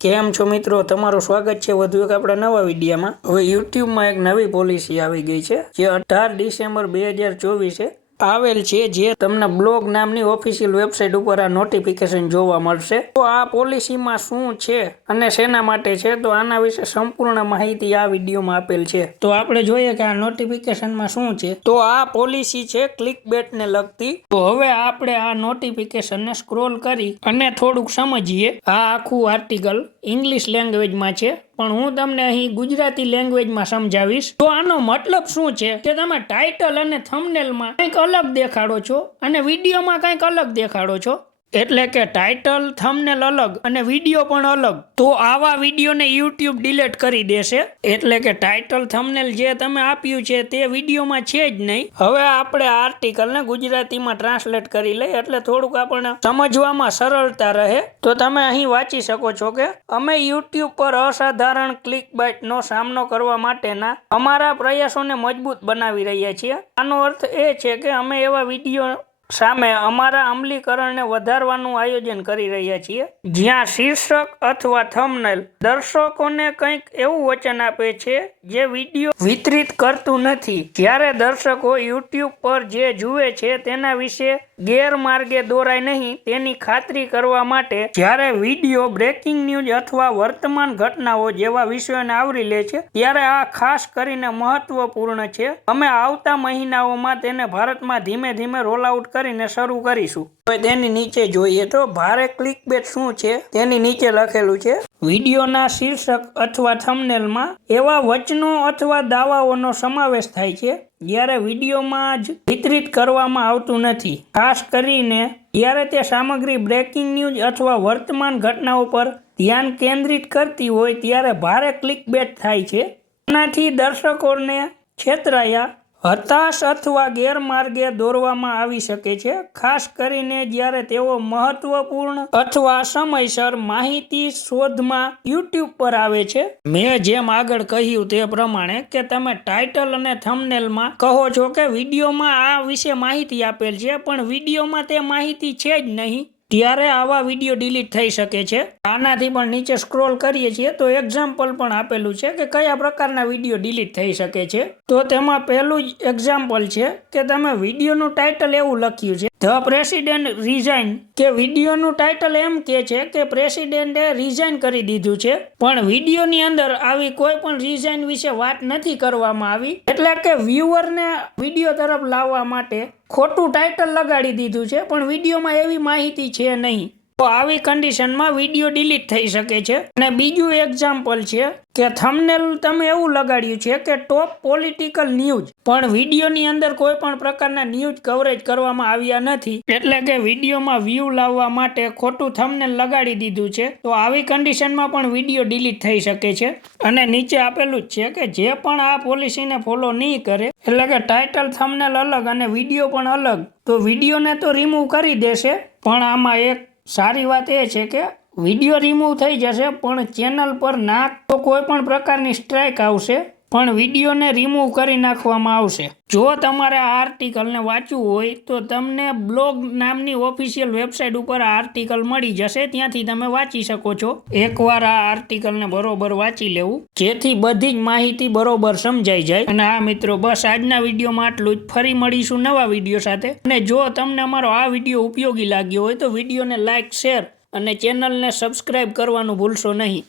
કેમ છો મિત્રો? તમારું સ્વાગત છે વધુ એક આપણા નવા વિડીયામાં. હવે યુટ્યુબમાં એક નવી પોલિસી આવી ગઈ છે, જે અઢાર ડિસેમ્બર બે હજાર ચોવીસે આવેલ છે જે તમને બ્લોગ નામની ઓફિશિયલ વેબસાઇટ ઉપર આ નોટિફિકેશન જોવા મળશે. તો આ પોલિસીમાં શું છે અને શેના માટે છે? તો આના વિશે સંપૂર્ણ માહિતી આ વિડીયોમાં આપેલ છે. તો આપણે જોઈએ કે આ નોટિફિકેશનમાં શું છે? તો આ પોલિસી છે ક્લિક બેટને લગતી. તો હવે આપણે આ નોટિફિકેશનને સ્ક્રોલ કરી અને થોડુંક સમજીએ આ આખું આર્ટિકલ ઇંગ્લિશ લેંગ્વેજમાં છે, પણ હું તમને અહીં ગુજરાતી લેંગ્વેજમાં સમજાવીશ. તો આનો મતલબ શું છે કે તમે ટાઇટલ અને થંબનેલમાં કંઈક અલગ દેખાડો છો અને વિડીયોમાં કંઈક અલગ દેખાડો છો? એટલે કે ટાઇટલ થંબનેલ અલગ અને વીડિયો પણ અલગ. તો આવા વિડીયોને યુટ્યુબ ડિલીટ કરી દેશે. એટલે કે ટાઇટલ થંબનેલ જે તમે આપ્યું છે તે વિડીયોમાં છે જ નહીં. હવે આપણે આર્ટિકલને ગુજરાતીમાં ટ્રાન્સલેટ કરી લઈએ એટલે થોડુંક આપણને સમજવામાં સરળતા રહે. તો તમે અહીં વાંચી શકો છો કે અમે યુટ્યુબ પર અસાધારણ ક્લિક બાઇટનો સામનો કરવા માટેના અમારા પ્રયાસોને મજબૂત બનાવી રહ્યા છીએ. આનો અર્થ એ છે કે અમે એવા વીડિયો સામે અમારા અમલીકરણને વધારવાનું આયોજન કરી રહ્યા છીએ. જ્યાં શીર્ષક અથવા થંબનેલ દર્શકોને કંઈક એવું વચન આપે છે જે વીડિયો વિતરિત કરતું નથી. જ્યારે દર્શકો યુટ્યુબ પર જે જુએ છે તેના વિશે ગેરમાર્ગે દોરાય નહીં, તેની ખાતરી કરવા માટે જ્યારે વીડિયો બ્રેકિંગ ન્યૂઝ અથવા વર્તમાન ઘટનાઓ જેવા વિષયોને આવરી લે છે, ત્યારે આ ખાસ કરીને મહત્વપૂર્ણ છે. અમે આવતા મહિનાઓમાં તેને ભારતમાં ધીમે ધીમે રોલ આઉટ કરીને શરૂ કરીશું. તેની નીચે જોઈએ તો ભારે ક્લિક બેટ શું છે? તેની નીચે લખેલું છે, વિડીયોના શીર્ષક અથવા થંબનેલમાં એવા વચનો અથવા દાવાઓનો સમાવેશ થાય છે જ્યારે વિડીયોમાં જ વિતરિત કરવામાં આવતું નથી. ખાસ કરીને જ્યારે તે સામગ્રી બ્રેકિંગ ન્યૂઝ અથવા વર્તમાન ઘટનાઓ પર ધ્યાન કેન્દ્રિત કરતી હોય ત્યારે ભારે ક્લિક બેટ થાય છે. આનાથી દર્શકોને છેતરાયા હતાશ અથવા ગેરમાર્ગે દોરવામાં આવી શકે છે, ખાસ કરીને જ્યારે તેઓ મહત્વપૂર્ણ અથવા સમયસર માહિતી શોધમાં યુટ્યુબ પર આવે છે. મેં જેમ આગળ કહ્યું તે પ્રમાણે કે તમે ટાઇટલ અને થંબનેલમાં કહો છો કે વિડીયોમાં આ વિશે માહિતી આપેલ છે, પણ વિડીયોમાં તે માહિતી છે જ નહીં. ત્યારે આવા વીડિયો ડિલીટ થઈ શકે છે. આનાથી પણ નીચે સ્ક્રોલ કરીએ છીએ તો એક્ઝામ્પલ પણ આપેલું છે કે કયા પ્રકારના વીડિયો ડિલીટ થઈ શકે છે. તો તેમાં પહેલું જ એક્ઝામ્પલ છે કે તમે વિડીયોનું ટાઇટલ એવું લખ્યું છે. ધ પ્રેસિડેન્ટ રિઝાઇન કે વિડીયોનું ટાઇટલ એમ કે છે કે પ્રેસિડેન્ટે રિઝાઇન કરી દીધું છે. પણ વિડીયોની અંદર આવી કોઈ પણ રિઝાઇન વિશે વાત નથી કરવામાં આવી. એટલે કે વ્યુઅરને વીડિયો તરફ લાવવા માટે ખોટું ટાઇટલ લગાડી દીધું છે. પણ વિડીયોમાં એવી માહિતી છે નહીં. તો આવી કન્ડિશનમાં વીડિયો ડિલીટ થઈ શકે છે. અને બીજું એક્ઝામ્પલ છે કે થંબનેલ તમે એવું લગાડ્યું છે કે ટોપ પોલિટિકલ ન્યૂઝ પણ વિડીયોની અંદર કોઈ પણ પ્રકારના ન્યૂઝ કવરેજ કરવામાં આવ્યા નથી. એટલે કે વિડીયોમાં વ્યૂ લાવવા માટે ખોટું થંબનેલ લગાડી દીધું છે. તો આવી કન્ડિશનમાં પણ વીડિયો ડિલીટ થઈ શકે છે. અને નીચે આપેલું જ છે કે જે પણ આ પોલિસીને ફોલો નહીં કરે, એટલે કે ટાઇટલ થંબનેલ અલગ અને વીડિયો પણ અલગ, તો વિડીયોને તો રિમૂવ કરી દેશે. પણ આમાં એક સારી વાત એ છે કે વીડિયો રિમૂવ થઈ જશે, પણ ચેનલ પર ના તો કોઈ પણ પ્રકારની સ્ટ્રાઇક આવશે. પણ વિડીયોને રિમૂવ કરી નાખવામાં આવશે. જો તમારે આ આર્ટિકલને વાંચવું હોય, તો તમને બ્લોગ નામની ઓફિશિયલ વેબસાઇટ ઉપર આ આર્ટિકલ મળી જશે. ત્યાંથી તમે વાંચી શકો છો. એકવાર આ આર્ટિકલને બરોબર વાંચી લેવું, જેથી બધી જ માહિતી બરોબર સમજાઈ જાય. અને આ મિત્રો, બસ આજના વિડીયોમાં આટલું જ. ફરી મળીશું નવા વીડિયો સાથે. અને જો તમને અમારો આ વીડિયો ઉપયોગી લાગ્યો હોય, તો વિડીયોને લાઇક શેર અને ચેનલને સબસ્ક્રાઇબ કરવાનું ભૂલશો નહીં.